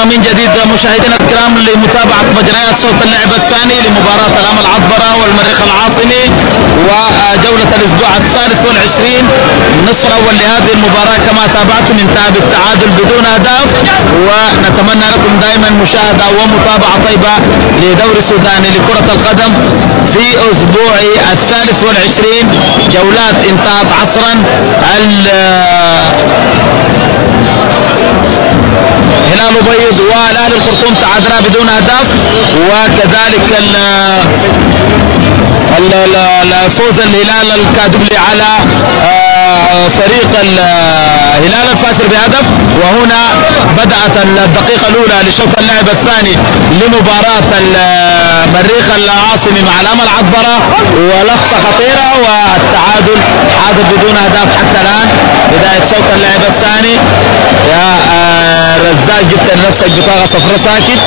مرة من جديد مشاهدينا الكرام لمتابعة مجريات صوت اللعب الثاني لمباراة الأمل عطبرة والمريخ العاصمي وجولة الأسبوع الثالث والعشرين. النصف الأول لهذه المباراة كما تابعتم انتهى بالتعادل بدون أهداف، ونتمنى لكم دائما مشاهدة ومتابعة طيبة لدوري السوداني لكرة القدم في أسبوع الثالث والعشرين. جولات انتهت عصرا. هلال بيض والاهلي الخرطوم تعادلا بدون اهداف، وكذلك فوز الهلال الكادبلي على فريق الهلال الفاشر بهدف. وهنا بدأت الدقيقة الأولى لشوط اللعب الثاني لمباراة المريخ العاصمي مع الأمل عطبرة، ولقطة خطيرة والتعادل حاضر بدون أهداف حتى الآن. بداية شوط اللعب الثاني. يا رزاق جبت لنفسك بطاقة صفراء ساكت.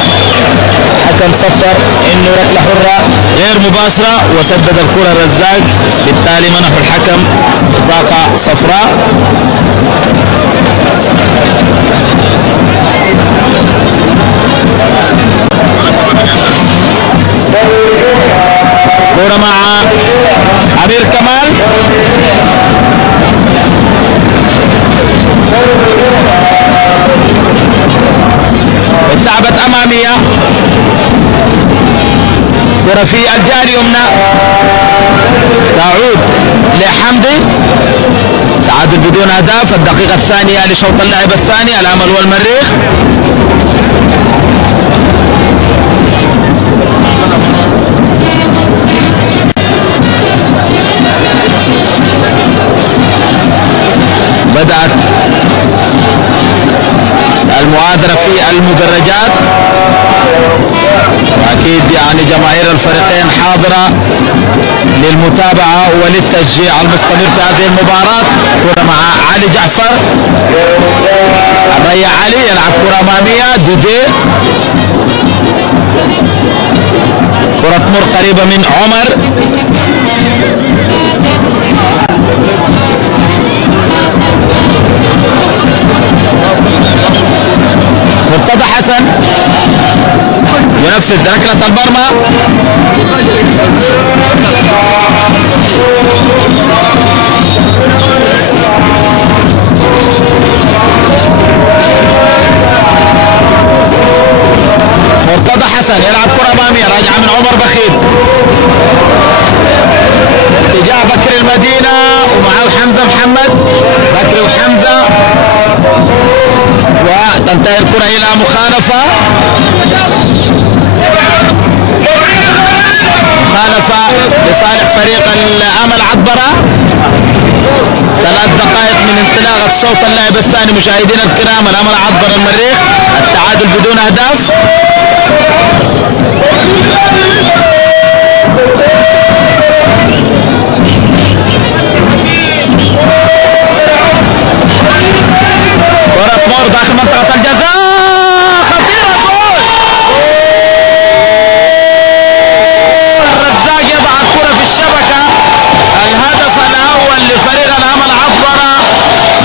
حكم صفر إنه ركلة حرة غير مباشرة وسدد الكرة رزاق، بالتالي منحوا الحكم بطاقة صفراء. كرة مع أمير كمال. اتلعبت أمامية، كرة في الجهة اليمنى تعود لحمدي. تعادل بدون أهداف. الدقيقة الثانية لشوط اللعب الثاني الأمل والمريخ. بدأت المؤازرة في المدرجات، وأكيد يعني جماهير الفريقين حاضرة للمتابعة وللتشجيع المستمر في هذه المباراة. كرة مع علي جعفر. الريا علي يلعب كرة أمامية. ديدي كرة تمر قريبة من عمر. مرتضى حسن ينفذ ركلة المرمى. مرتضى حسن يلعب كرة أمامية راجعة من عمر بخيل اتجاه بكر المدينة ومعه حمزة محمد. بكر وحمزة، وتنتهي الكرة إلى مخالفة. مخالفة لصالح فريق الأمل عطبرة. 3 دقائق من انطلاقة شوط اللعب الثاني مشاهدينا الكرام. الأمل عطبرة المريخ التعادل بدون أهداف. كرة تمر داخل منطقة الجزاء. خطيرة جول. الرزاق يضع الكرة في الشبكة. الهدف الأول لفريق الأمل عطبرة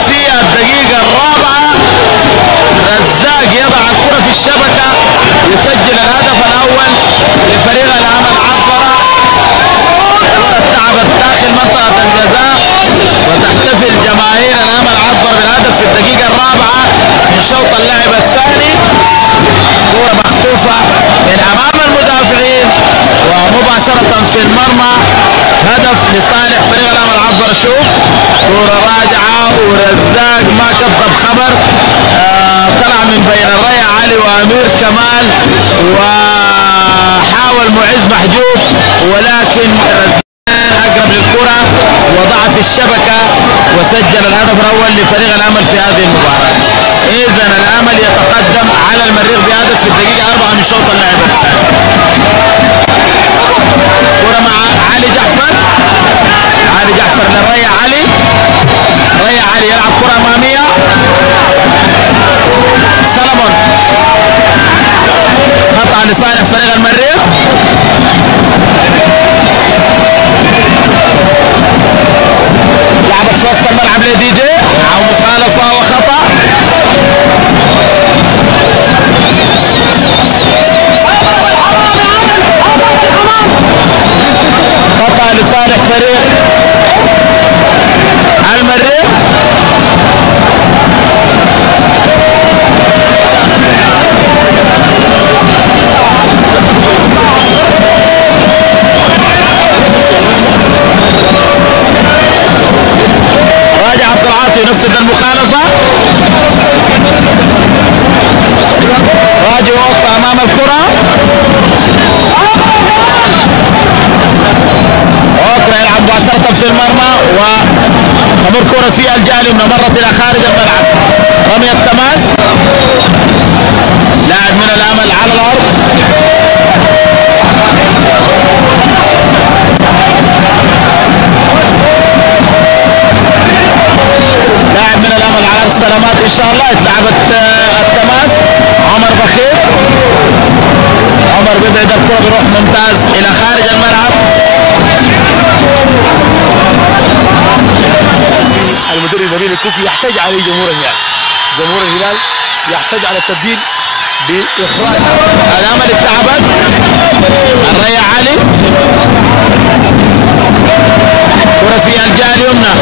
في الدقيقة الرابعة. الرزاق يضع الكرة في الشبكة يسجل الهدف الأول لفريق الأمل عطبرة. كرة اتلعبت داخل منطقة الجزاء، وتحتفل جماهير الأمل عطبرة بالهدف في الدقيقة الرابعة من شوط اللعب الثاني. كرة مخطوفة من أمام المدافعين ومباشرة في المرمى. هدف لصالح فريق الأمل عطبرة. شوف كرة راجعة ورزاق ما كذب خبر. طلع من بين الريا علي وأمير كمال، وحاول معز محجوب، ولكن أقرب للكرة وضع في الشبكة وسجل الهدف الأول لفريق الأمل في هذه المباراة. إذن الأمل يتقدم على المريخ بهدف في الدقيقة 4 من شوط اللعب. كرة مع علي جعفر. علي جعفر للريا علي. ريا علي يلعب كرة أمامية. سلمون خطأ لصالح فريق المريخ. لعبت في وسط الملعب لديدي مع مخالفة وخطأ. امام الكرة. اوكرا يلعب مباشرة في المرمى وتمر كرة في الجهة اليمنى، مرت الى خارج الملعب. رمي التماس، لاعب من الامل على الارض. لاعب من الامل على السلامات ان شاء الله. اتلعبت التماس. عمر بخير، عمر بيبعد الكرة بروح ممتاز الى خارج الملعب. المدرب نبيل الكوفي يحتاج عليه جمهور الهلال. جمهور الهلال يحتاج على التبديل باخراج. الامل اتلعبت. الريا علي، كرة في الجهة اليمنى،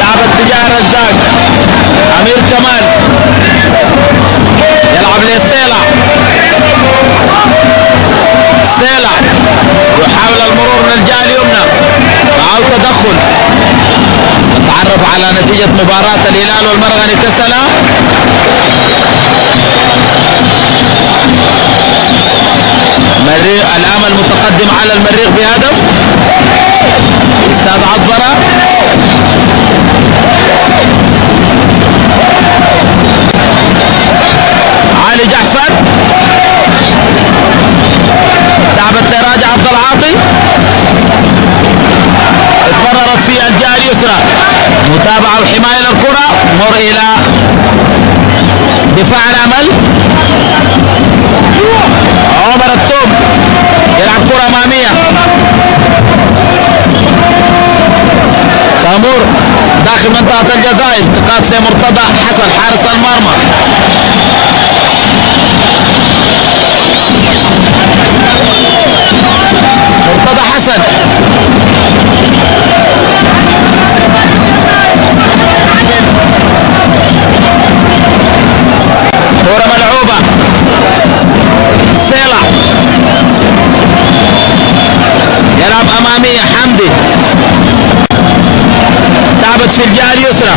لعبت تجاه الرزاق. امير كمال يلعب لسيلا. سيلا يحاول المرور من الجهة اليمنى مع تدخل. نتعرف على نتيجة مباراة الهلال والمرغني كسلا. الامل متقدم على المريخ بهدف. استاذ عطبرة علي جعفر، لعبت لراجع عبد العاطي، اتمررت في الجهة اليسرى. متابعة وحماية للكرة، مر الى دفاع الامل. عمر التوب يلعب كرة امامية. تامور داخل منطقة الجزاء، التقاط لمرتضى حسن حارس المرمى. مرتضى حسن كرة ملعوبة. سيلا يلعب امامية. حمدي لعبت في الجهة اليسرى.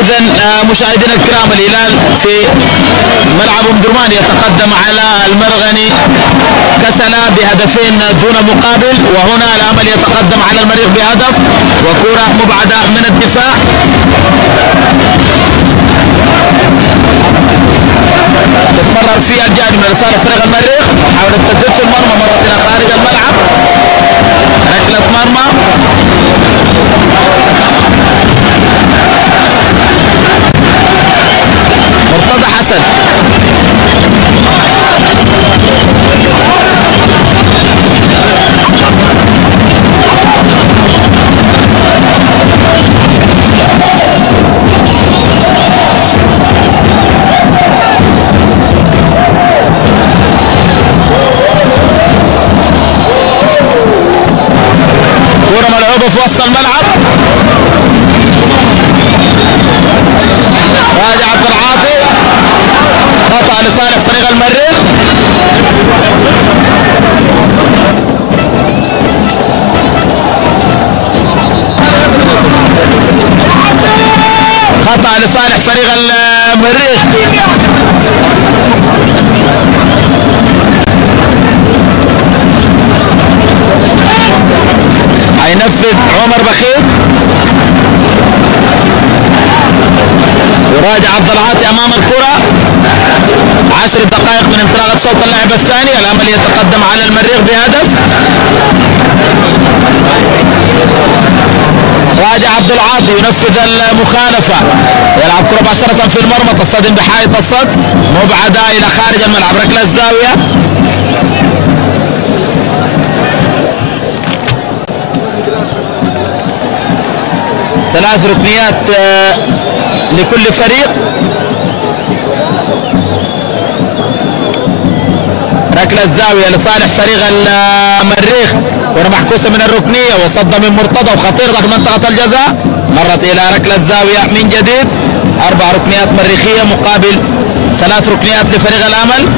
إذن مشاهدينا الكرام، الهلال في ملعب ام درمان يتقدم على المرغني كسلا بهدفين دون مقابل، وهنا الامل يتقدم على المريخ بهدف وكرة مبعدة من الدفاع. تتمرر في الجانب من رسالة فريق المريخ، حاول التسديد في المرمى، مرت الى خارج الملعب. ركلة مرمى. مرتضى حسن كرة ملعوبة في وسط الملعب. راجع عبد العاطي، خطأ لصالح فريق المريخ. خطأ لصالح فريق المريخ. هينفذ عمر بخير. يراجع عبد العاطي امام الكرة. 10 دقائق من انطلاقة صوت اللاعب الثاني. الامل يتقدم على المريخ بهدف. راجع عبد العاطي ينفذ المخالفة، يلعب كرة مباشرة في المرمى، تصطدم بحائط الصد مبعدة الى خارج الملعب. ركلة الزاوية. ثلاث ركنيات لكل فريق. ركلة الزاوية لصالح فريق المريخ، كرة محكوسة من الركنية وصدها من مرتضى وخطير داخل منطقة الجزاء، مرت إلى ركلة الزاوية من جديد. 4 ركنيات مريخية مقابل 3 ركنيات لفريق الأمل.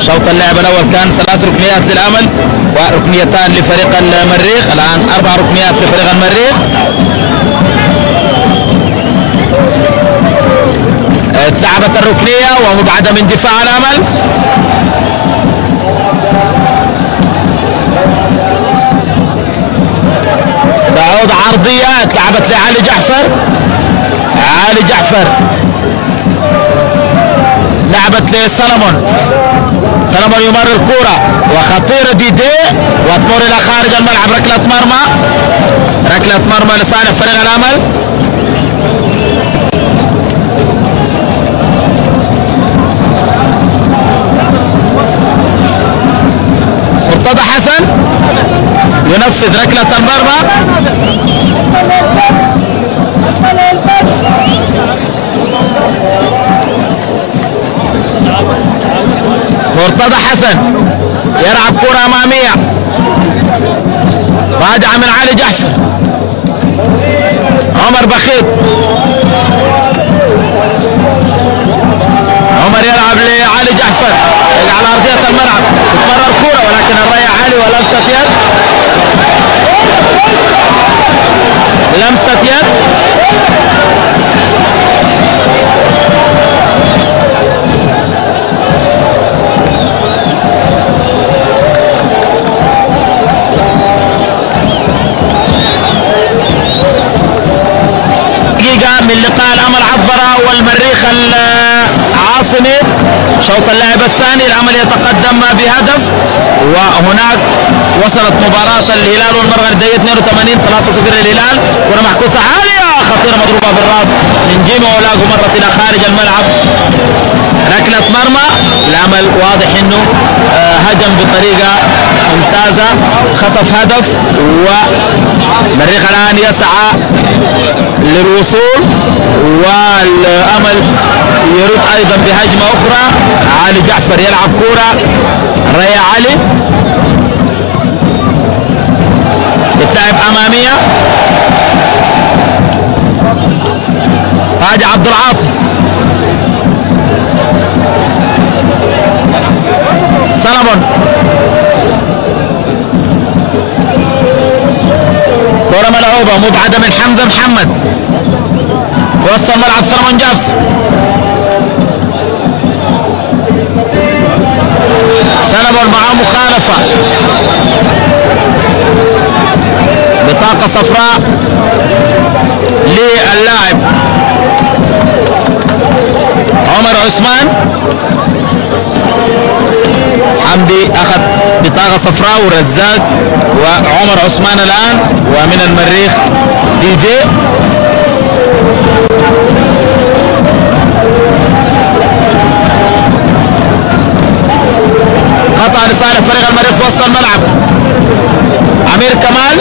شوط اللعب الأول كان 3 ركنيات للأمل وركنيتان لفريق المريخ، الآن 4 ركنيات لفريق المريخ. اتلعبت الركنية ومبعدة من دفاع الأمل. تعود عرضية اتلعبت لعلي جعفر. علي جعفر لعبت لسلمون. سلمون يمرر الكرة وخطيرة ديدي وتمر إلى خارج الملعب. ركلة مرمى، ركلة مرمى لصالح فريق الأمل. مرتضى حسن ينفذ ركلة المرمى. مرتضى حسن يلعب كرة أمامية راجعة من علي جعفر. عمر بخيت، عمر يلعب لعلي جعفر على أرضية الملعب. تتمرر كرة ولكن الراية عالي ولمسة يد، لمسة يد. من لقاء الأمل عبرة والمريخ العاصمي. شوط اللعب الثاني الأمل يتقدم بهدف، وهناك وصلت مباراة الهلال والمرغني الدقيقة 82 3-0 للهلال. كرة محكوسة عالية خطيرة مضروبة بالراس من جيمو ولاقو مرت إلى خارج الملعب. ركلة مرمى. الأمل واضح إنه هجم بطريقة ممتازة، خطف هدف، والمريخ الآن يسعى للوصول، والأمل يرد أيضا بهجمة أخرى. علي جعفر يلعب كرة ريا علي تتلعب أمامية. راجع عبد العاطي. سلمون كرة ملعوبة مبعدة من حمزة محمد في وسط الملعب. سلمون جابس سلمون معاه مخالفة، بطاقة صفراء للاعب عمر عثمان. حمدي اخذ بطاقة صفراء ورزاق وعمر عثمان الان، ومن المريخ دي جي. خطأ لصالح فريق المريخ في وسط الملعب. امير كمال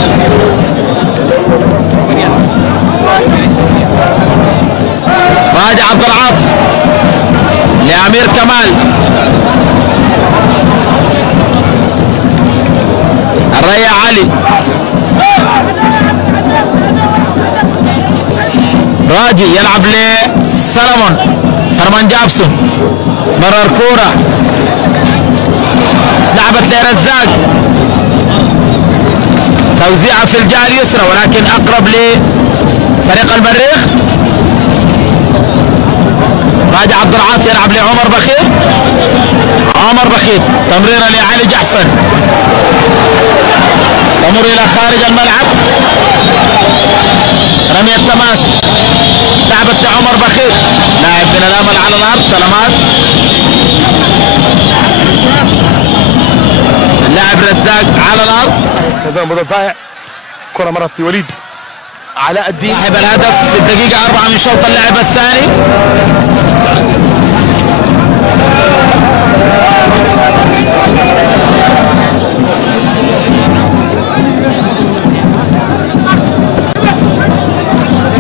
راجع عبد العاطي لامير كمال. الريا علي راجي يلعب لسلمون. سلمون جابسون مرر كورة لعبت لرزاق، توزيعها في الجهة اليسرى ولكن أقرب لفريق المريخ. راجع عبد العاطي يلعب لعمر بخيت. عمر بخيت تمريرة لعلي جعفر تمر إلى خارج الملعب. رمية تماس لعبت لعمر بخيت، لاعب من الأمل على الأرض. سلامات لاعب رزاق على الأرض. كذا مدى ضايع. كرة مرت لوليد علاء الدين صاحب الهدف في الدقيقة 4 من شوط اللعب الثاني.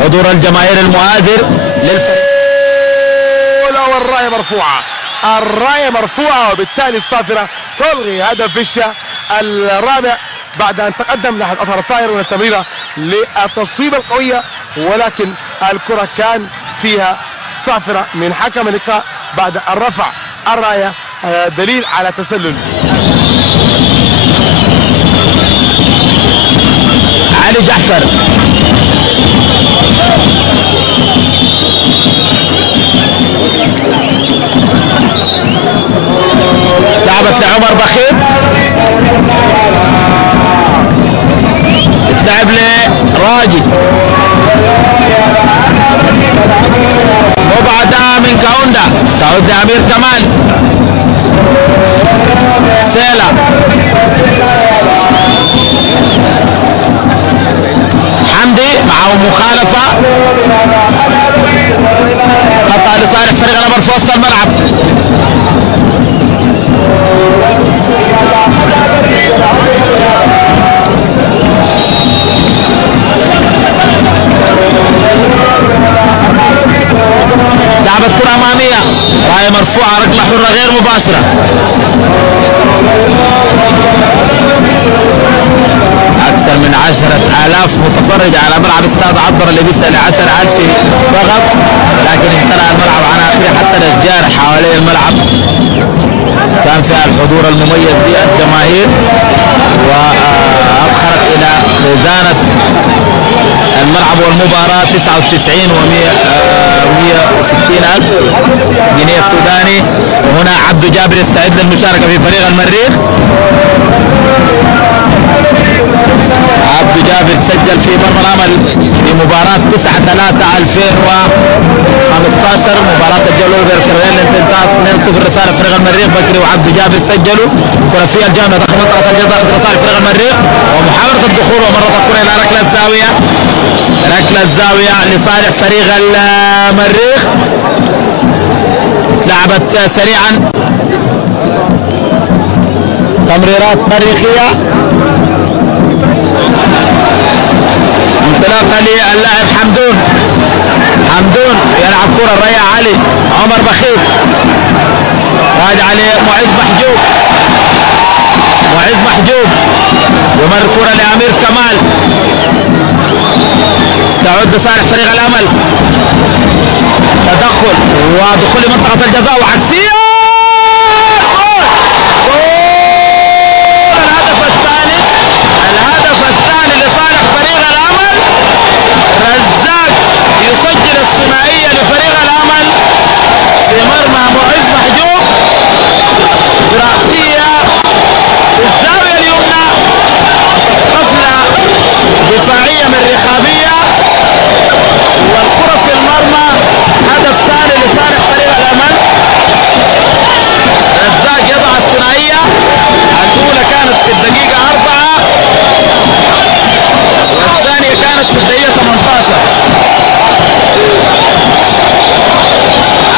حضور الجماهير المؤازر للفريق. والراية مرفوعة، الراية مرفوعة، وبالتالي الصافرة تلغي هدف فيشا الرابع بعد ان تقدم ناحيه اطهر الطاهر من التمريره للتصويبه القويه، ولكن الكره كان فيها صافره من حكم اللقاء بعد ان رفع الرايه دليل على تسلل. علي جعفر لعبت لعمر بخيت، تلعب لراجي وبعدها من كاوندا تعود لأمير كمال. سيلا حمدي معه مخالفة، خطأ لصالح فريق الأمر في وسط الملعب. لعبت كرة أمامية، راية مرفوعة، ركلة حرة غير مباشرة. أكثر من 10,000 متفرج على ملعب استاد عطبر اللي بيسأل 10,000 فقط، لكن امتلأ الملعب عن آخره حتى الأشجار حوالي الملعب. كان فيها الحضور المميز للجماهير وأدخلت إلى خزانة الملعب والمباراة 99 و160 ألف جنيه سوداني. وهنا عبدو جابر يستعد للمشاركة في فريق المريخ. عبدو جابر سجل في مرمى الأمل في مباراة 9/3/2015 مباراة الجولة الأولى بالفريقين اللي انتهت 2-0 رسالة فريق المريخ. بكري وعبدو جابر سجلوا كرة فيها الجامعة داخل منطقة الجزاء رسالة فريق المريخ، ومحاولة الدخول ومرت الكرة إلى ركلة الزاوية. ركلة الزاوية لصالح فريق المريخ. لعبت سريعا تمريرات مريخية، انطلاقة للاعب حمدون. حمدون يلعب كرة الريا علي عمر بخيت، راجع لمعز محجوب. معز محجوب يمر كرة لأمير كمال، تعود لصالح فريق الأمل. تدخل ودخول لمنطقة الجزاء وعكسية. الهدف الثاني لصالح فريق الأمل. رزاق يسجل الثنائية لفريق الأمل في مرمى معز محجوب، برأسية في الزاوية اليمنى، قفلة دفاعية من رخابية، والكرة في المرمى. هدف ثاني لصالح فريق الأمل. رزاق يضع الثنائية، الأولى كانت في الدقيقة 4 والثانية كانت في الدقيقة 18.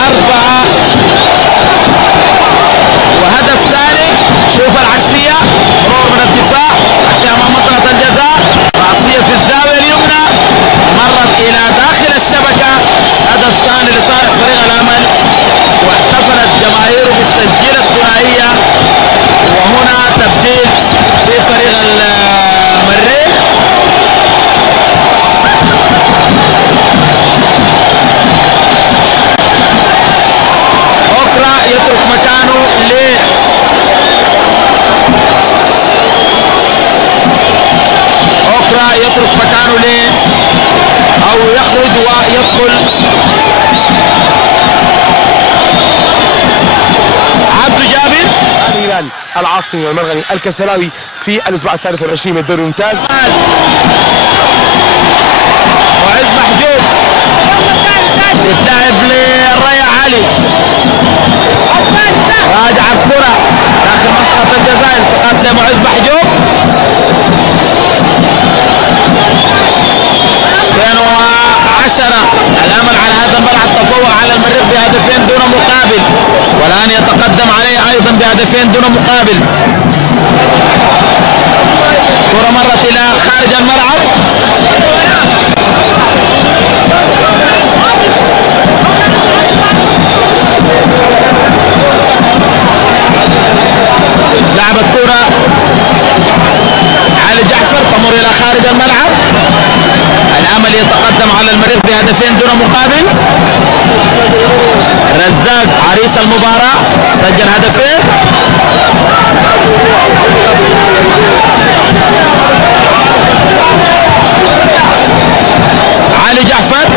4 وهدف ثاني. شوف العكسية، مرور من الدفاع، عكسية أمام منطقة الجزاء، رأسية في الزاوية اليمنى، مرت إلى داخل الشبكة. هدف ثاني لصالح فريق الأمل، واحتفلت جماهيره بالتسجيل الثنائية. وهنا تبديل في فريق المريخ. أوكرا يترك مكانه أوكرا يترك مكانه أو يخرج ويدخل عبدو جابر. الهلال العاصمي والمرغني الكسلاوي في الاسبوع 23 من الدوري الممتاز. معز محجوب يتلعب للريا علي، راجع الكرة داخل منطقة الجزاء، التقاط لمعز محجوب. 2010 الأمل على هذا الملعب تفوق على المريخ بهدفين دون مقابل، والآن يتقدم عليه أيضا بهدفين دون مقابل. كرة مرت إلى خارج الملعب، لعبت كرة علي جعفر تمر الى خارج الملعب. الامل يتقدم على المريخ بهدفين دون مقابل. رزاق عريس المباراة سجل هدفين. علي جعفر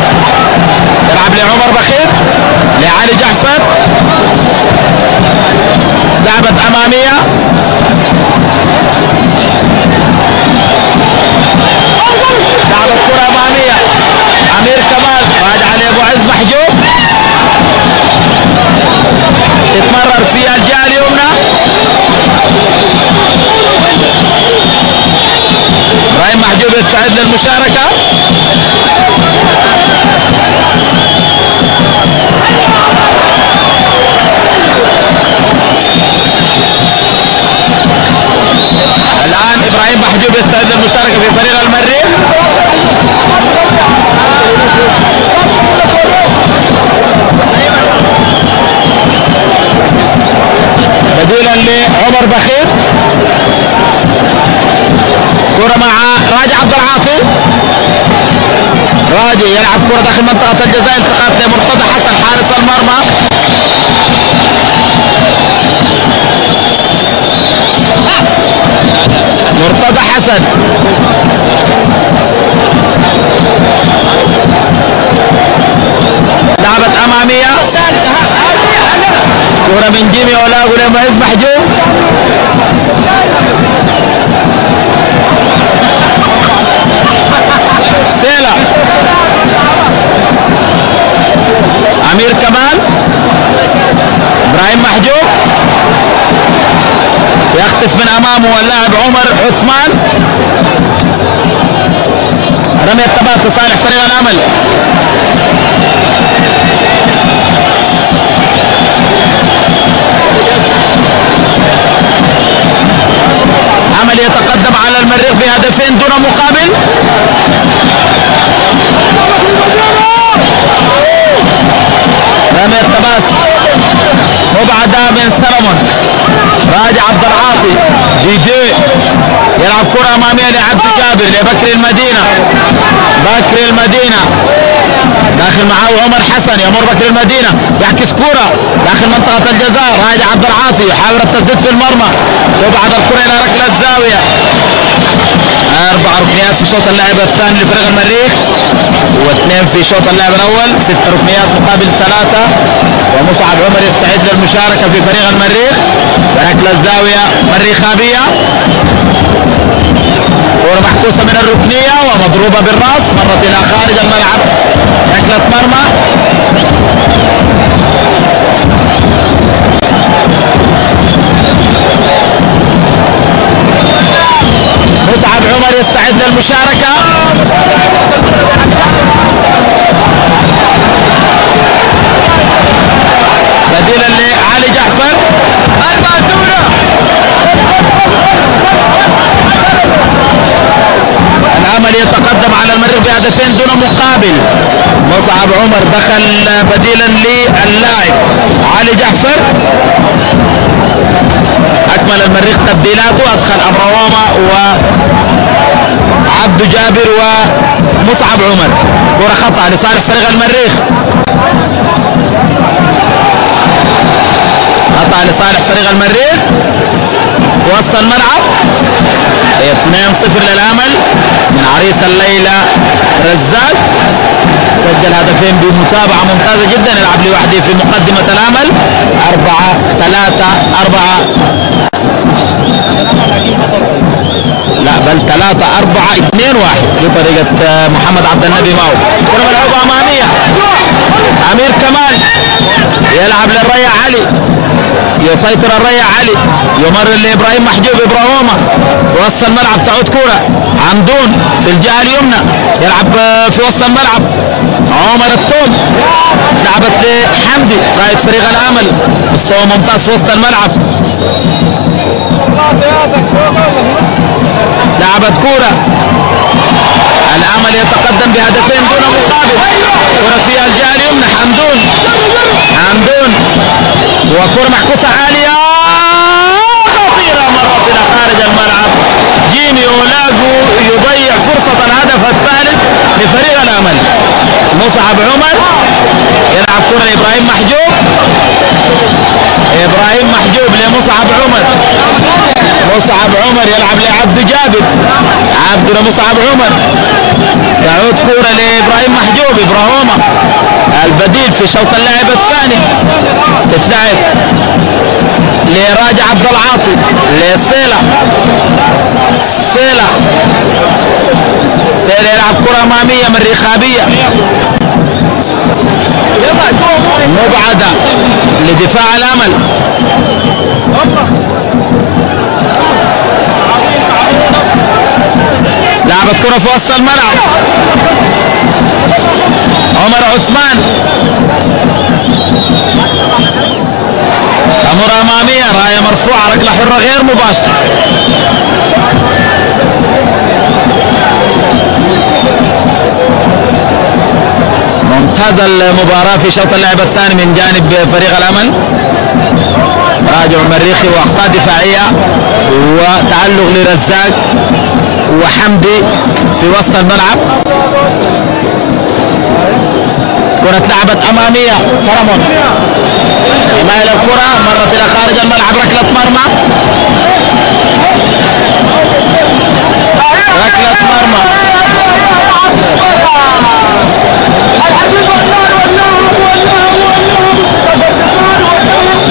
يلعب لعمر بخيت لعلي جعفر. لعبت امامية لعبت كرة امامية. امير كمال راجع لابو عز محجوب تتمرر في الجهة اليمنى. ابراهيم محجوب يستعد للمشاركة. الآن إبراهيم محجوب يستعد للمشاركة في فريق المريخ. بديلا لعمر بخيت. كرة مع راجع عبد العاطي. راجع يلعب كرة داخل منطقة الجزاء. التقاط لمرتضى حسن حارس المرمى. مرتضى حسن لعبت اماميه. كرة من جيمي ولا اقول معز محجوب. سيلا امير كمال. ابراهيم محجوب يختف من امامه اللاعب عمر عثمان. رمي التباس لصالح فريق الامل. امل يتقدم على المريخ بهدفين دون مقابل. رمي التباس مبعدة من سلمون. راجع عبد العاطي دي جي يلعب كرة امامية لعبد جابر لبكر المدينة. بكر المدينة داخل معاه عمر حسن. يمر بكر المدينة يعكس كرة داخل منطقة الجزاء. راجع عبد العاطي يحاول التسديد في المرمى. تبعد الكرة الى ركلة الزاوية. 4 ركنيات في شوط اللعب الثاني لفريق المريخ و2 في شوط اللعب الاول. 6 ركنيات مقابل 3. ومصعب عمر يستعد للمشاركة في فريق المريخ. بركلة الزاوية مريخابية. كرة محكوسة من الركنية ومضروبة بالراس. مرت الى خارج الملعب. ركلة مرمى. مصعب عمر يستعد للمشاركة. بديلا لعلي جعفر. الامل يتقدم على المريخ بهدفين دون مقابل. مصعب عمر دخل بديلا للاعب علي جعفر. اكمل المريخ تبديلاته. ادخل ابراوامه وعبد جابر ومصعب عمر. كرة خطأ لصالح فريق المريخ. خطأ لصالح فريق المريخ في وسط الملعب. 2-0 للامل من عريس الليلة رزاق. سجل هدفين بمتابعة ممتازة جدا. يلعب لوحده في مقدمة الامل. 4-3-4 لا بل 3-4-2-1 بطريقة محمد عبد النبي ماو. كرة ملعوبة امامية. امير كمال يلعب للريا علي. يسيطر الريا علي. يمر لابراهيم محجوب. ابراهيم في وسط الملعب. تعود كرة عمدون في الجهة اليمنى. يلعب في وسط الملعب. عمر التوم. لعبت لحمدي قائد فريق الامل. مستوى ممتاز في وسط الملعب. لعبت كرة. الامل يتقدم بهدفين دون مقابل. كرة فيها الجهة اليمنى. حمدون وكرة محكوسة عالية خطيرة يضيع فرصة الهدف الثالث لفريق الأمل. مصعب عمر يلعب كرة لإبراهيم محجوب. إبراهيم محجوب لمصعب عمر. مصعب عمر يلعب لعبد جابر. عبد لمصعب عمر. تعود كرة لإبراهيم محجوب. إبراهيم البديل في شوط اللعب الثاني. تتلعب لراجع عبد العاطي لسيلا. سيلا يلعب كرة أمامية من رخابية مبعدة لدفاع الأمل. لعبت كرة في وسط الملعب. عمر عثمان أمر أمامية. راية مرفوعة. ركلة حرة غير مباشرة. ممتاز المباراة في شوط اللعب الثاني من جانب فريق الأمل. راجع مريخي وأخطاء دفاعية وتعلق لرزاق وحمدي في وسط الملعب. كرة لعبت أمامية. سلمون حماية الكرة مرت إلى خارج الملعب. ركلة مرمى. ركلة مرمى.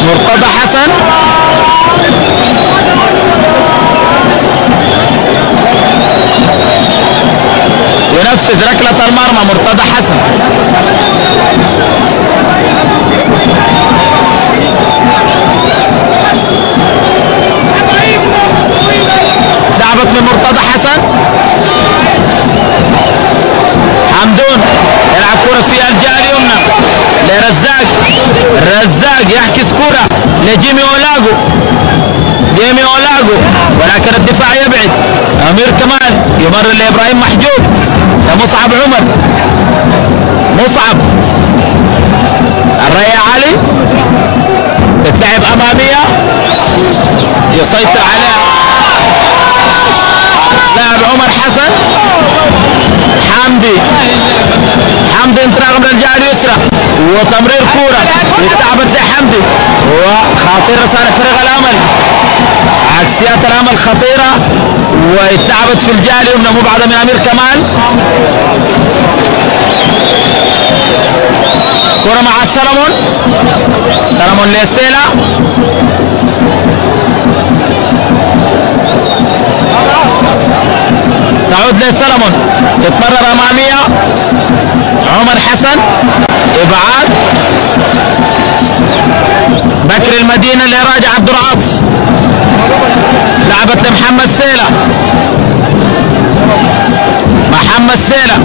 مرتضى حسن ينفذ ركلة المرمى. مرتضى حسن لعبت من مرتضى حسن. حمدون يلعب كرة في الجهة اليمنى لرزاق. رزاق يحكس كرة لجيمي أولاغو. جيمي أولاغو ولكن الدفاع يبعد. أمير كمال يمر لإبراهيم محجوب لمصعب عمر. مصعب الريا علي تتلعب أمامية يسيطر عليها لاعب عمر حسن. حمدي انطلاق من الجهة اليسرى وتمرير كورة اتلعبت لحمدي وخاطرة صالح فريق الأمل. عكسيات الأمل خطيرة واتلعبت في الجهة اليمنى مبعدة من أمير كمال. كرة مع سلمون لسيلا. تعود لسلمون تتمرر أمامية. عمر حسن إبعاد. بكر المدينة اللي راجع عبد العاطي. لعبت لمحمد سيلا. محمد سيلا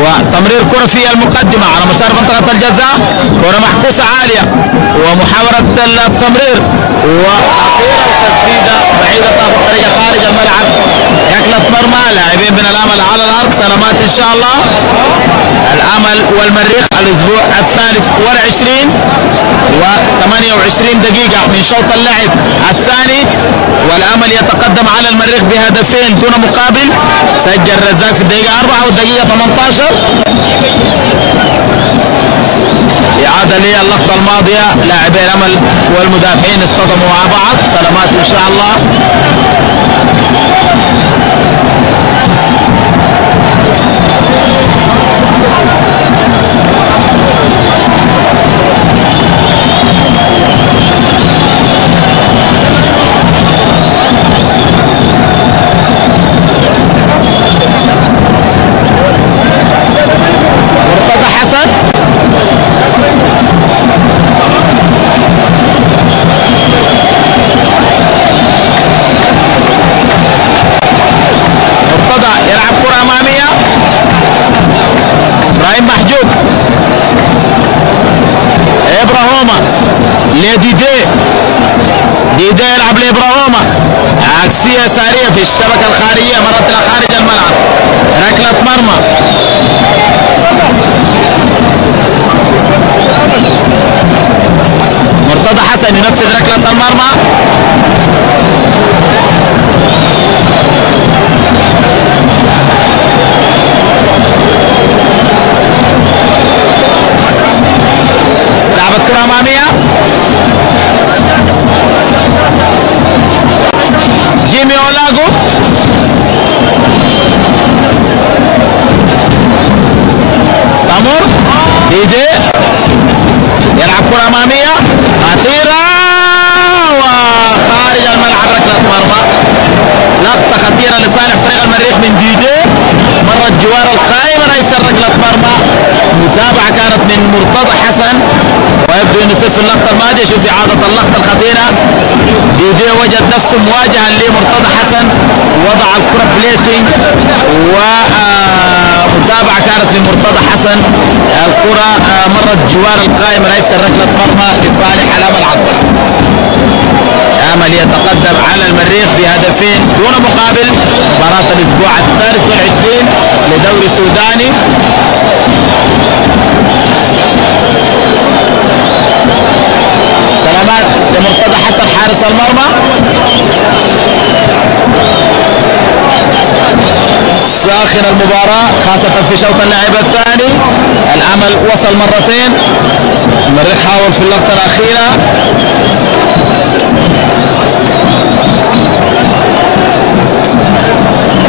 وتمرير كرة في المقدمة على مسار منطقة الجزاء. كرة محكوسة عالية ومحاولة التمرير وخطيرة وتسديدة بعيدة تاخذ طريقة خارج الملعب. ركلة مرمى. لاعبين من الأمل على الأرض. سلامات إن شاء الله. الأمل والمريخ الأسبوع الثالث والعشرين و28 دقيقة من شوط اللعب الثاني والأمل يتقدم على المريخ بهدفين دون مقابل. سجل رزاق في الدقيقة 4 والدقيقة 18. إعادة للقطة الماضية. لاعبي الأمل والمدافعين اصطدموا مع بعض. سلامات إن شاء الله. مرتضى حسن يلعب كرة أمامية. إبراهيم محجوب. إبراهيم لديدي. ديدي يلعب لإبراهيم. عكسية سارية في الشبكة الخارجية مرت إلى خارج الملعب. ركلة مرمى. مرتضى حسن ينفذ ركلة المرمى. مرتضى حسن، ويبدو انه في اللقطه الماضيه. شوف اعاده اللقطه الخطيره، ديدي وجد نفسه مواجها لمرتضى حسن، وضع الكره بليسنج، ومتابعه كانت لمرتضى حسن. الكره مرت جوار القائم رئيس ركله مرمى لصالح الامل العطبر. امل يتقدم على المريخ بهدفين دون مقابل. مباراه الاسبوع الثالث والعشرين لدوري سوداني. سلامات لمرتضى حسن حارس المرمى. ساخن المباراة خاصة في شوط اللعب الثاني. الأمل وصل مرتين، المريخ حاول في اللقطة الأخيرة.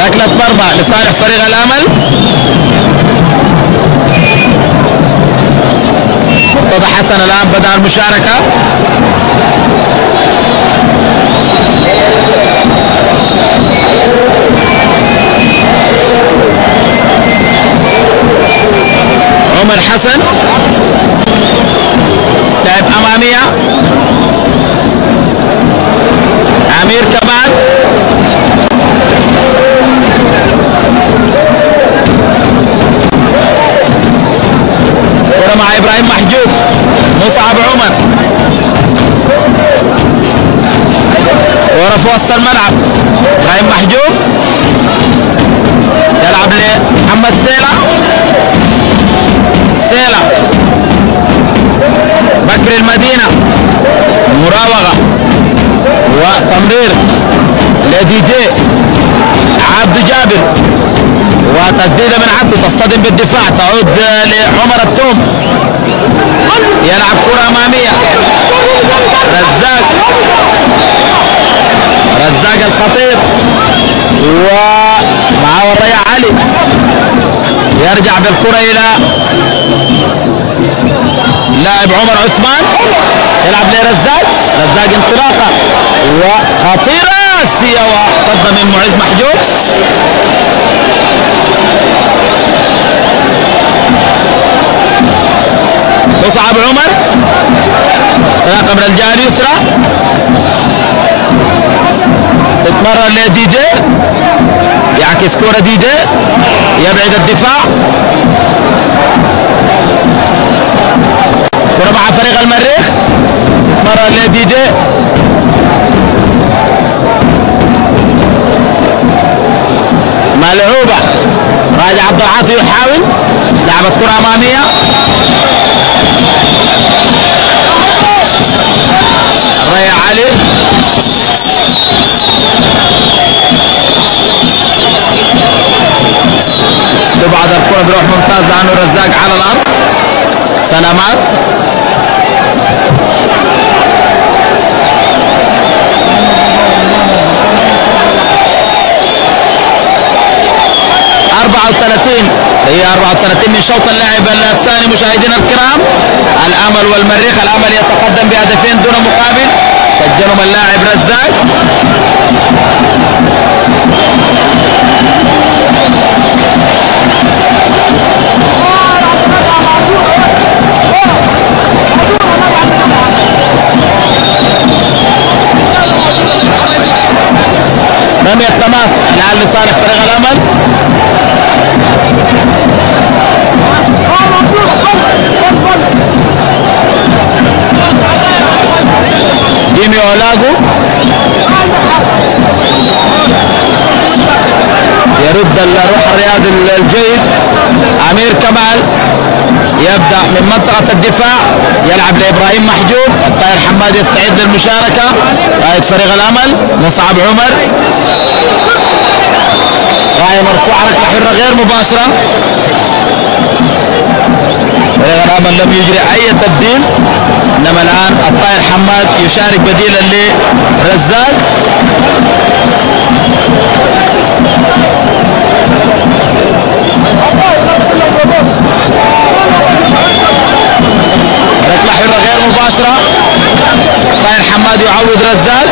ركلة مرمى لصالح فريق الأمل. مرتضى حسن الآن بدأ المشاركة. عمر حسن لعب أمامية. عمير كمال، كرة مع إبراهيم محجوب. مصعب عمر، كرة في وسط الملعب. إبراهيم محجوب يلعب لمحمد سيلا. سيلا بكر المدينة، مراوغة وتمرير لدي جي عبد جابر، وتسديدة من عبده تصطدم بالدفاع، تعود لعمر التوم. يلعب كرة أمامية. رزاق الخطيب ومعه الرياح علي. يرجع بالكرة إلى لاعب عمر عثمان، يلعب لرزاق. رزاق انطلاقة وخطيرة عكسية وصد من معز محجوب. مصعب عمر انطلاقة من الجهة اليسرى، تتمرر لدي جي، يعكس كرة دي جي، يبعد الدفاع. كرة مع فريق المريخ، تتمرر لدي جي، ملعوبة. راجع عبد العاطي يحاول، لعبت كرة أمامية. الرياح علي تبعد الكرة بروح ممتاز لأنه رزاق على الأرض. سلامات هي 34 من شوط اللعب الثاني. مشاهدينا الكرام، الأمل والمريخ. الأمل يتقدم بهدفين دون مقابل، سجلهم اللاعب رزاق. رمي التماس الآن لصالح فريق الأمل. جيمي اولاغو يرد الروح الرياضي الجيد. امير كمال يبدا من منطقه الدفاع، يلعب لابراهيم محجوب. الطاهر حماد يستعد للمشاركه، قائد فريق الامل. مصعب عمر، رايه مرفوعه، ركله حره غير مباشره. فريق الامل لم يجري اي تبديل، انما الان الطاهر حماد يشارك بديلا لرزاق. ركله حره غير مباشره، الطاهر حماد يعوض رزاق.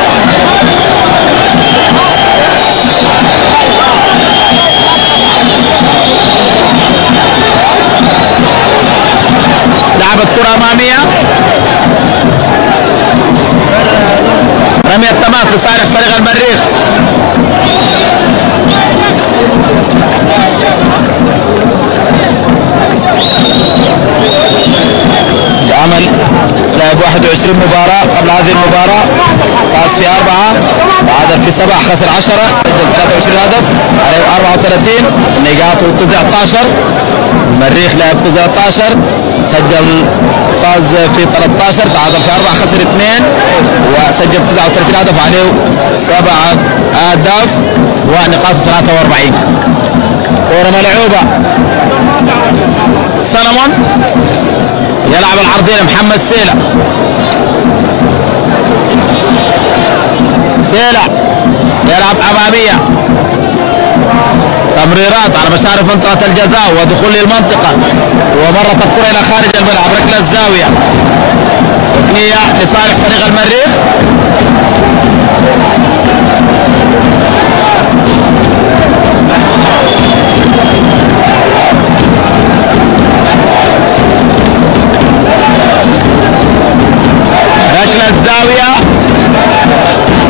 لعبت لصالح فريق المريخ. الأمل لعب 21 مباراة قبل هذه المباراة، فاز في 4 تعادل في 7 خسر 10 سجل 23 هدف عليه 34 نقاط و 19. المريخ لعب 19 سجل فاز في 13 تعادل في 4 خسر 2 وسجل 39 هدف عليه 7 أهداف ونقاط 43. كورة ملعوبة سلمون يلعب العرضية لمحمد سيلة. سيلة يلعب أمامية، تمريرات على مشارف منطقة الجزاء ودخول للمنطقة ومرت الكرة إلى خارج الملعب، ركلة الزاوية ركنية لصالح فريق المريخ. ركلة زاوية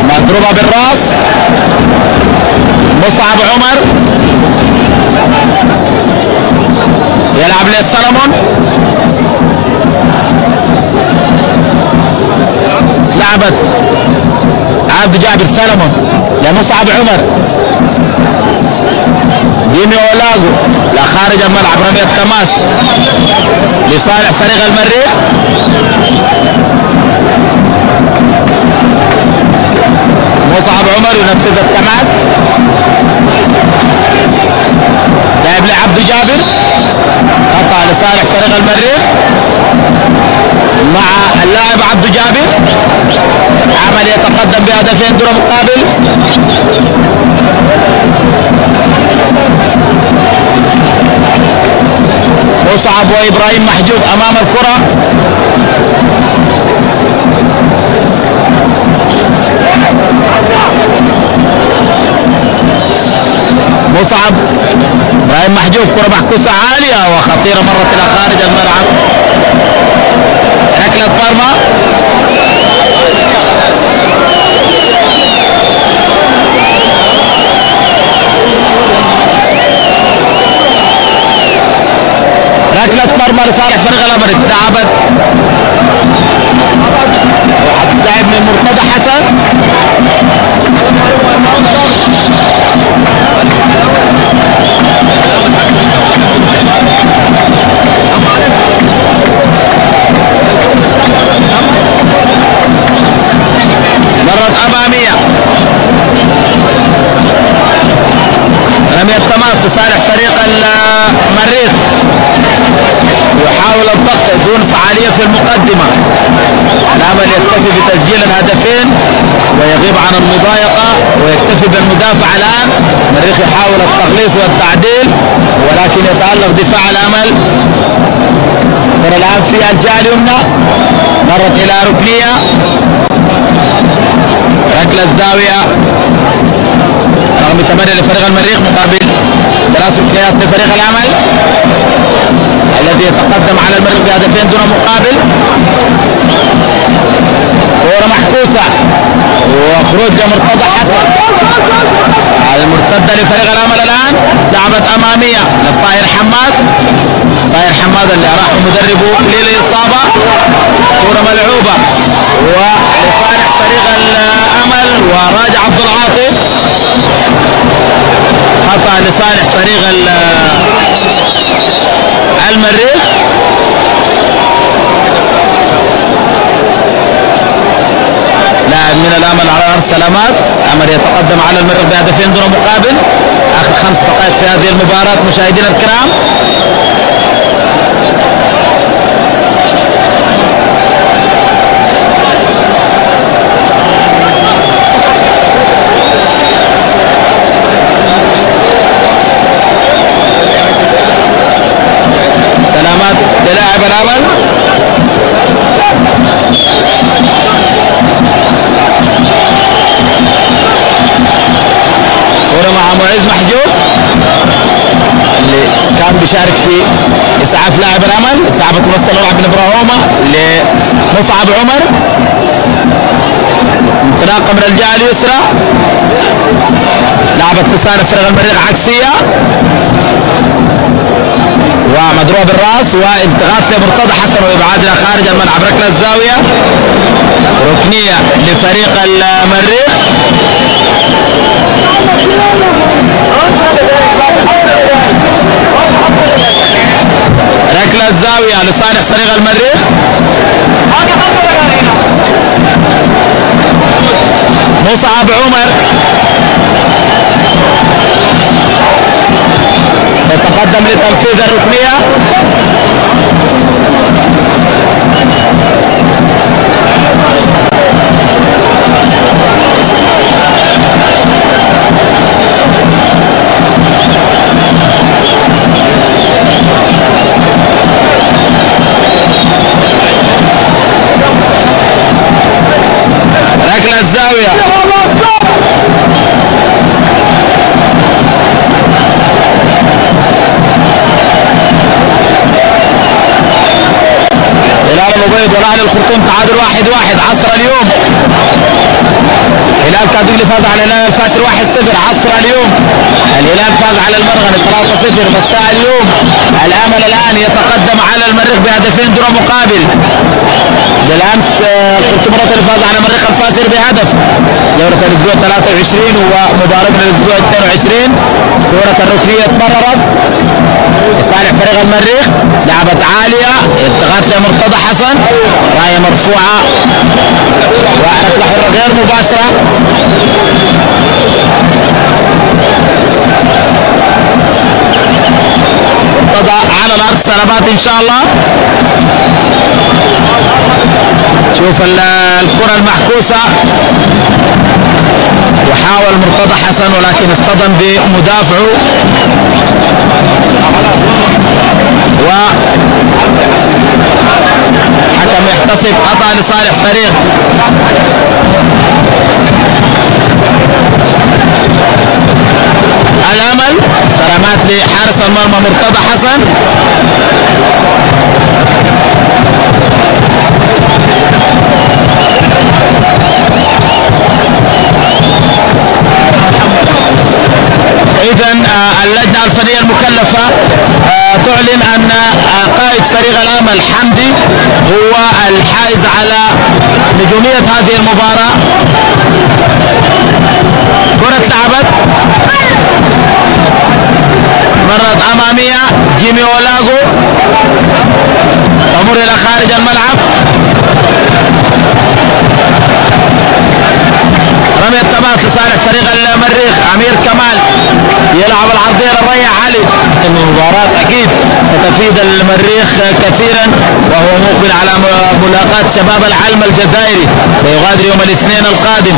مضروبة بالراس، مصعب عمر يلعب لسلمون، لعبت عبد جابر سلمون لمصعب عمر، جيمي اولاغو لا خارج الملعب، رمية تماس لصالح فريق المريخ. مصعب عمر ينفذ التماس، لاعب لعبد جابر، خطأ لصالح فريق المريخ مع اللاعب عبد جابر، عمل يتقدم بهدفين دون مقابل. مصعب وابراهيم محجوب امام الكرة، مصعب ابراهيم محجوب، كرة محكوسة عالية وخطيرة مرت الى خارج الملعب، ركلة مرمى. ركلة مرمى لصالح فريق الامريك، لعبت لاعب من مرتضى حسن، مرت امامية، رمية تماس لصالح فريق المريخ، يحاول الضغط دون فعالية في المقدمة، الأمل يكتفي بتسجيل الهدفين ويغيب عن المضايقة ويكتفي بالمدافع. الآن المريخ يحاول التخليص والتعديل ولكن يتألق دفاع الأمل. الكرة الآن في الجهة اليمنى مرت إلى ركنية، ركلة الزاوية رقم 8 لفريق المريخ مقابل 3 ركنيات لفريق الأمل الذي يتقدم على المريخ بهدفين دون مقابل. كرة محكوسة وخروج لمرتضى حسن، المرتدة لفريق الأمل الآن لعبت أمامية للطاهر حماد، طاهر حماد اللي راح مدربه للإصابة. كرة ملعوبة ولصالح فريق الأمل وراجع عبد العاطي، خطأ لصالح فريق المريخ. لاعب من الامل على ارض سلامات، الامل يتقدم على المريخ بهدفين دون مقابل، اخر 5 دقائق في هذه المباراة مشاهدينا الكرام. سلامات للاعب الامل، كرة مع معز محجوب اللي كان بيشارك في اسعاف لاعب الامل، اسعاف توصل لاعب ابراهومه لمصعب عمر، انطلاقه من الجهه اليسرى، لعبت لصالح فريق المريخ عكسيه ومضروب بالراس والتقاط لمرتضى حسن وابعاد الى خارج الملعب. ركله الزاويه ركنيه لفريق المريخ. ركله الزاويه لصالح فريق المريخ. مصعب عمر يتقدم لتنفيذ الركنيه. ركله الزاويه هلال الأبيض والاهلي الخرطوم تعادل 1-1 عصر اليوم. هلال كادوغلي فاز على الهلال الفاشر 1-0 عصر اليوم. الهلال فاز على المرغني 3-0 مساء اليوم. الامل الان يتقدم على المريخ بهدفين دون مقابل. بالامس الخرطوم الوطني فاز على المريخ الفاشر بهدف. دورة الاسبوع 23 ومباراة الاسبوع 22. كرة الركنية تمررت لصالح فريق المريخ، لعبت عالية التقاط لمرتضى حسن، راية مرفوعة وركلة حرة غير مباشرة. مرتضى على الارض سلامات ان شاء الله. شوف الكرة المحكوسة وحاول مرتضى حسن ولكن اصطدم بمدافعه وحكم يحتسب خطأ لصالح فريق الامل. سلامات لحارس المرمى مرتضى حسن. اذا اللجنه الفنيه المكلفه تعلن ان قائد فريق الامل حمدي هو الحائز على نجوميه هذه المباراه. كرة لعبت مرت اماميه جيمي اولاغو تمر الى خارج الملعب. رمي التماس لصالح فريق المريخ. امير كمال يلعب العرضيه للريع علي. المباراه اكيد ستفيد المريخ كثيرا وهو مقبل على ملاقاة شباب العلم الجزائري، سيغادر يوم الاثنين القادم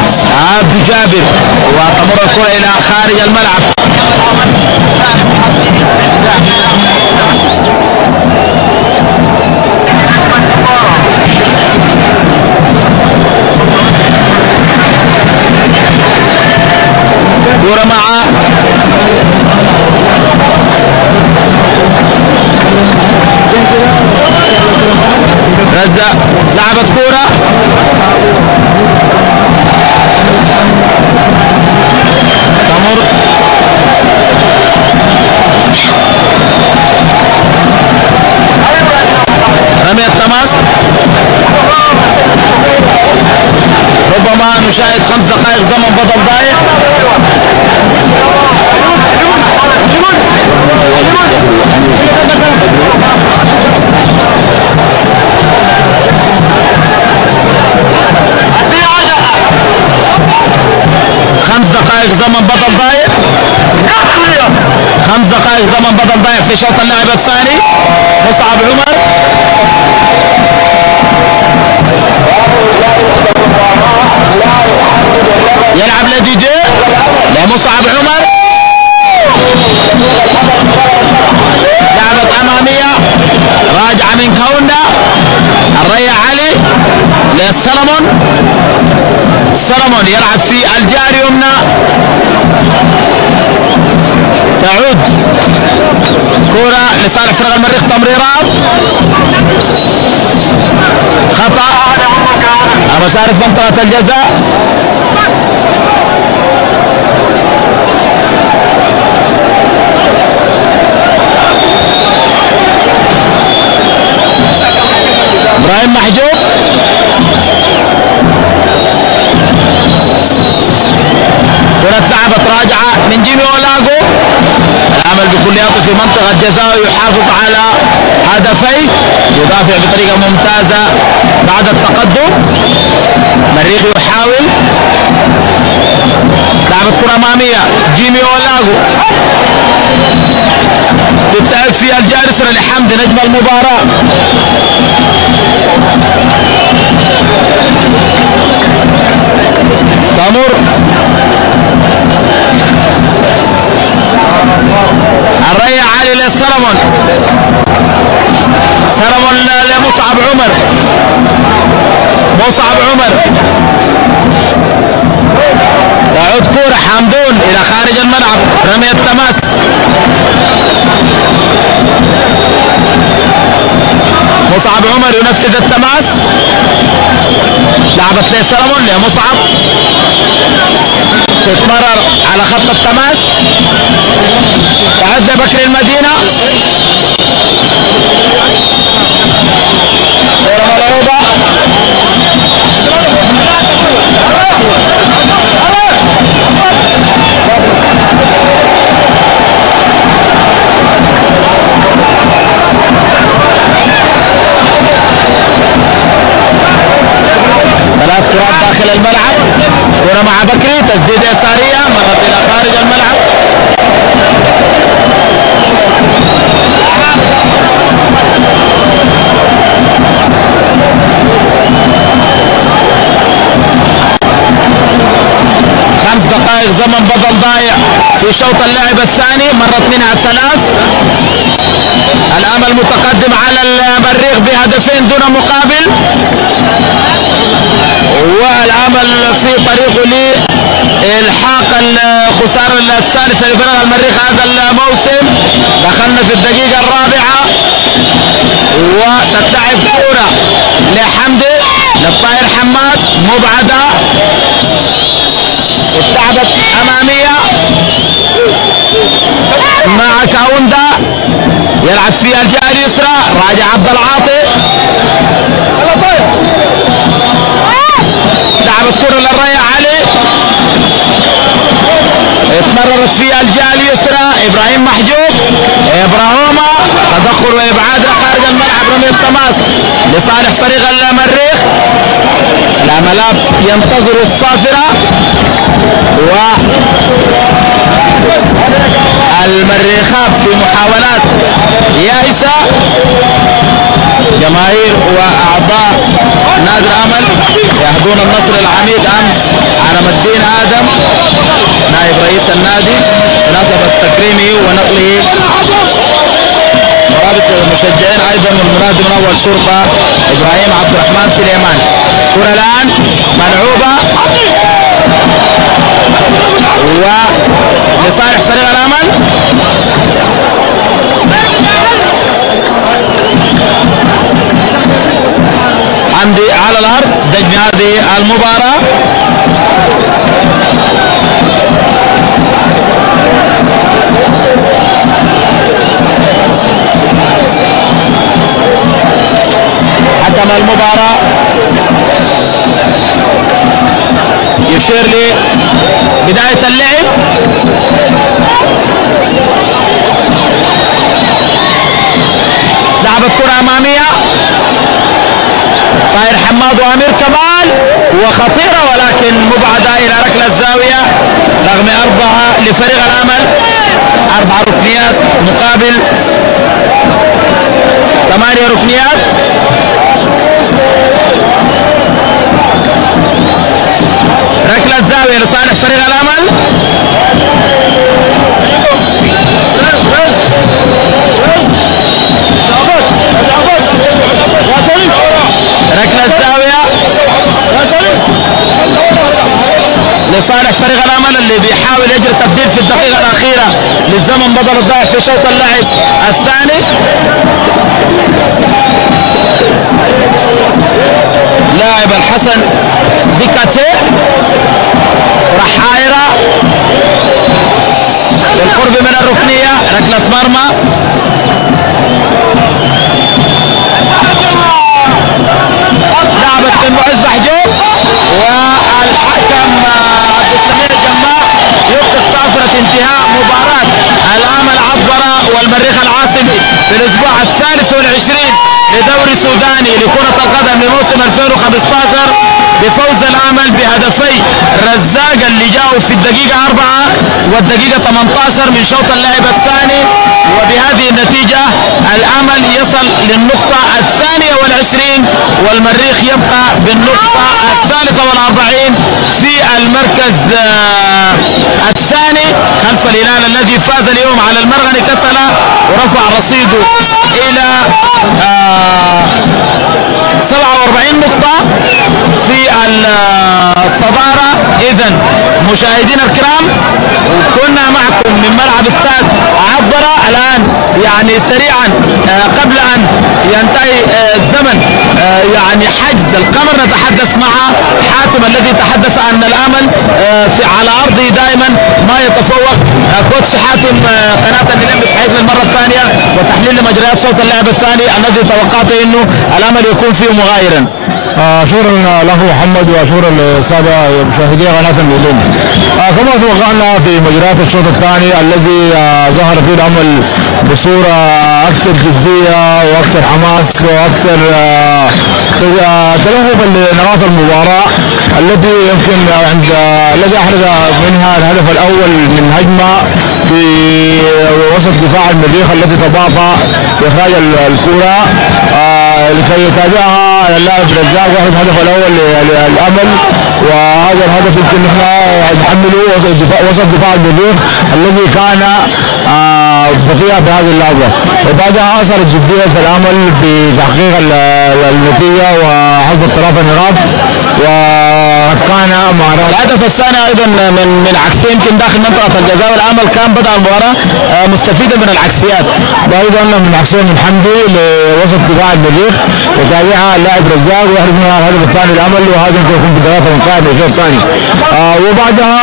عبد جابر وتمر الكره الى خارج الملعب. كرة مع رزة، لعبت كرة تمر رمي التماس. ربما نشاهد 5 دقائق زمن بدل ضايع. خمس دقائق زمن بدل ضايع. 5 دقائق زمن بدل ضايع في شوط اللعب الثاني. مصعب عمر يلعب لدي جي لمصعب عمر. لعبت اماميه راجعه من كوندا. الريع علي لسلمون. سلمون يلعب في الجهه اليمنى. تعود كرة لصالح فريق المريخ. تمريرات خطأ مشارف منطقة الجزاء. من جيمي اولاغو. العمل بكلياته في منطقة جزاء يحافظ على هدفيه، يدافع بطريقة ممتازة بعد التقدم. مريخ يحاول لعبة كرة أمامية، جيمي اولاغو تتلعب فيها الجارسرة لحمدي نجم المباراة. تمر الريا علي لسلمون، سلمون لمصعب عمر، مصعب عمر تعود كرة حمدون إلى خارج الملعب، رمي التماس. مصعب عمر ينفذ التماس، لعبت لي سلمون لمصعب، تتمرر على خط التماس، تعد بكر المدينة، كرة ملعوبة ثلاث كرات داخل الملعب، كرة مع بكري، تسديد يسارية مرت إلى خارج الملعب. خمس دقائق زمن بدل ضايع في شوط اللعب الثاني، مرت منها ثلاث. الأمل متقدم على المريخ بهدفين دون مقابل، والعمل في طريقه لإلحاق الخسارة الثالثة لفريق المريخ هذا الموسم. دخلنا في الدقيقة الرابعة وتتلعب كرة لحمدي للطاهر حماد مبعدة، اتلعبت أمامية مع كاوندا يلعب فيها الجهة اليسرى، راجع عبد العاطي، لعبت كرة للريا علي، اتمررت فيها الجهة اليسرى، ابراهيم محجوب، ابراهيما تدخل وابعاد خارج الملعب، رمي التماس لصالح فريق المريخ. العملاء ينتظر الصافرة والمريخات في محاولات يائسة. جماهير واعضاء نادي الامل يهدون النصر العميد امس عرم الدين ادم نائب رئيس النادي بمناسبة تكريمه ونقله مرابط المشجعين، ايضا المنادي من اول شرطة ابراهيم عبد الرحمن سليمان. كرة الان ملعوبة ولصالح فريق الامل. حمدي على الارض نجم هذه المباراة. حكم المباراة يشير لبداية اللعب. لعبت كرة أمامية، طاهر حماد وأمير كمال وخطيرة ولكن مبعدة إلى ركلة الزاوية رغم 4 لفريق الأمل، 4 ركنيات مقابل 8 ركنيات. ركلة الزاوية لصالح فريق الأمل. ركلة الزاوية لصالح فريق الأمل اللي بيحاول يجري تبديل في الدقيقة الأخيرة للزمن بدل الضائع في شوط اللعب الثاني. لاعب الحسن ديكاتي رحايرة بالقرب من الركنية، ركلة مرمى. لعبت من معز محجوب والحكم عبد السميع الجماع يوقف صافرة انتهاء مباراة الامل عطبرة والمريخ العاصمي في الاسبوع 23 لدوري سوداني لكرة القدم لموسم 2015 بفوز الامل بهدفي رزاق اللي جاءوا في الدقيقة 4 والدقيقة 18 من شوط اللعب الثاني. وبهذه النتيجة الامل يصل للنقطة 22 والمريخ يبقى بالنقطة 43 في المركز الثاني خلف الهلال الذي فاز اليوم على المرغني كسلة ورفع رصيده الى 47 نقطة في الصدارة. إذن مشاهدينا الكرام كنا معكم من ملعب استاد عطبرة الآن يعني سريعا قبل أن ينتهي الزمن يعني حجز القمر نتحدث مع حاتم الذي تحدث أن الأمل على أرضه دائما ما يتفوق. كوتش حاتم قناة النجم بتحييك للمرة الثانية وتحليل لمجريات صوت اللعب الثاني الذي توقعته أنه الأمل يكون فيه مغايرا. شكرا له محمد وشكرا للساده مشاهدي قناه النجوم. كما توقعنا في مجريات الشوط الثاني الذي ظهر فيه الامل بصوره اكثر جديه واكثر حماس واكثر تلهف لنقاط المباراه التي يمكن عند الذي احرز منها الهدف الاول من هجمه في وسط دفاع المريخ التي تباطأ في اخراج الكره لكي يتابعها اللاعب رزاق واخذ الهدف الاول للامل. وهذا الهدف يمكن نحن نحمله وسط دفاع المريخ الذي كان بطيئا في هذه اللعبه. وبعدها اثرت جديه الامل في تحقيق النتيجه وحصد الثلاث نقاط وكان الهدف الثاني ايضا من عكسيه يمكن داخل منطقه الجزاء والامل كان بدا المباراه مستفيدا من العكسيات. وايضا من عكسيه من حمدي لوسط دفاع المريخ يتابعها اللاعب رزاق ويخرج منها الهدف الثاني الامل وهذا يمكن يكون بدايه 18 في الشوط الثاني. وبعدها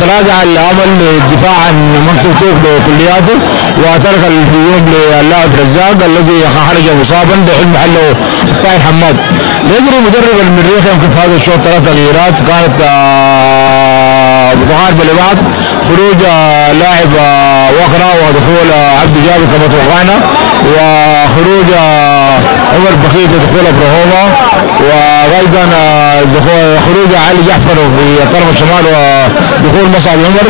تراجع الامل للدفاع عن منطقته بكلياته وترك الهجوم للاعب رزاق الذي خرج مصابا بحل محله طاهر حماد. يجري مدرب المريخ يمكن في هذا الشوط ثلاث تغييرات كانت متقاربه لبعض. خروج لاعب وقرا ودخول عبد جابر كما توقعنا وخروج عمر بخيت ودخول ابراهوما وايضا خروج علي جعفر في طرف الشمال ودخول مصعب عمر.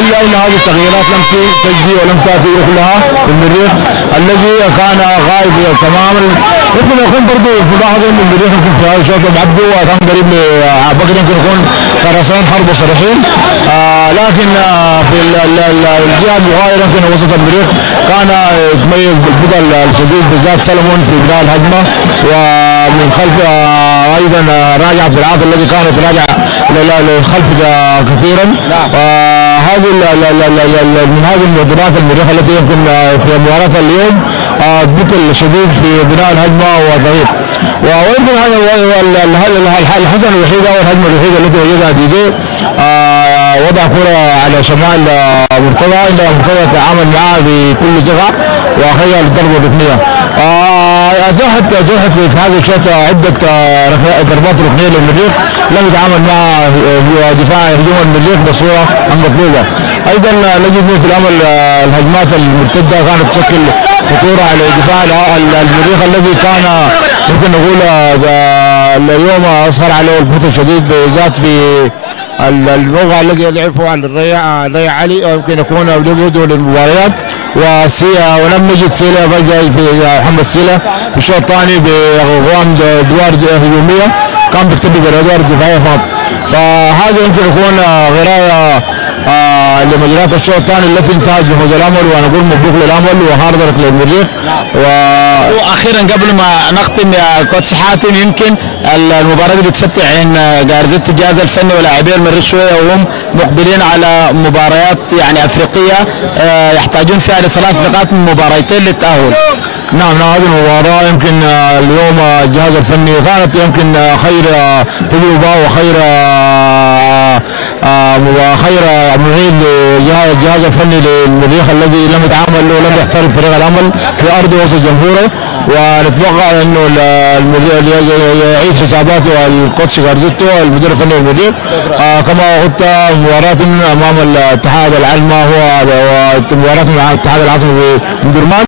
الا ان هذه التغييرات لم تجدي ولم تاتي كلها في المريخ الذي كان غائب تماما. يمكن يكون برضه في ملاحظه ان المريخ يمكن في هذا الشوط عبده وكان قريب لبكر يمكن يكون كرسان حرب صريحين. لكن في الجهه المغايره يمكن وسط المريخ كان يتميز بالبطل الشديد بالذات سلمون في بدايه الهجمه ومن خلف ايضا راجع عبد العاطي الذي كان يتراجع للخلف كثيرا. هذه من هذه المبادرات المريخه التي يمكن في مباراه اليوم بطل شديد في بناء الهجمه وتغيير. ويمكن هذا الحسن الوحيده والهجمه الوحيده التي وجدها ديدي وضع كره على شمال مرتضى عندما مرتضى تعامل معها بكل ثقه واخرجها للضربه الركنيه. اتاحت في هذا الشوط عده ضربات ركنيه للمريخ لم يتعامل مع دفاع هجوم المريخ بصوره المطلوبه. ايضا نجد في الامل الهجمات المرتده كانت تشكل خطوره على دفاع المريخ الذي كان يمكن نقول اليوم اصهر عليه الخطر الشديد بالذات في الموقع الذي لعب فيه على الريع علي او يمكن يكون لبعده للمباريات ولم نجد سيله بقى في محمد سيله في الشوط الثاني بغوام ادوار هجوميه كان بيكتفي بالادوار الدفاعيه فقط. فهذا يمكن يكون غرايه لمجريات الشوط الثاني التي انتهت بفوز الامل ونقول مبروك للامل وهاردرك للمريخ. واخيرا قبل ما نختم يا كوتش حاتم يمكن المباراه دي بتفتح عين جارزيت الجهاز الفني ولاعبي المريخ شويه وهم مقبلين على مباريات يعني افريقيه يحتاجون فيها ل3 نقاط من مباراتين للتاهل. نعم هذه المباراة يمكن اليوم الجهاز الفني كانت يمكن خير تجربة وخير معين للجهاز الفني للمريخ الذي لم يتعامل ولم يحترم فريق العمل في ارض وسط جمهوره، ونتوقع انه يعيد حساباته الكوتش غارزيتو المدير الفني للمريخ. كما قلت مباراة امام الاتحاد العلمة هو مباراة مع الاتحاد العاصمي في درمان.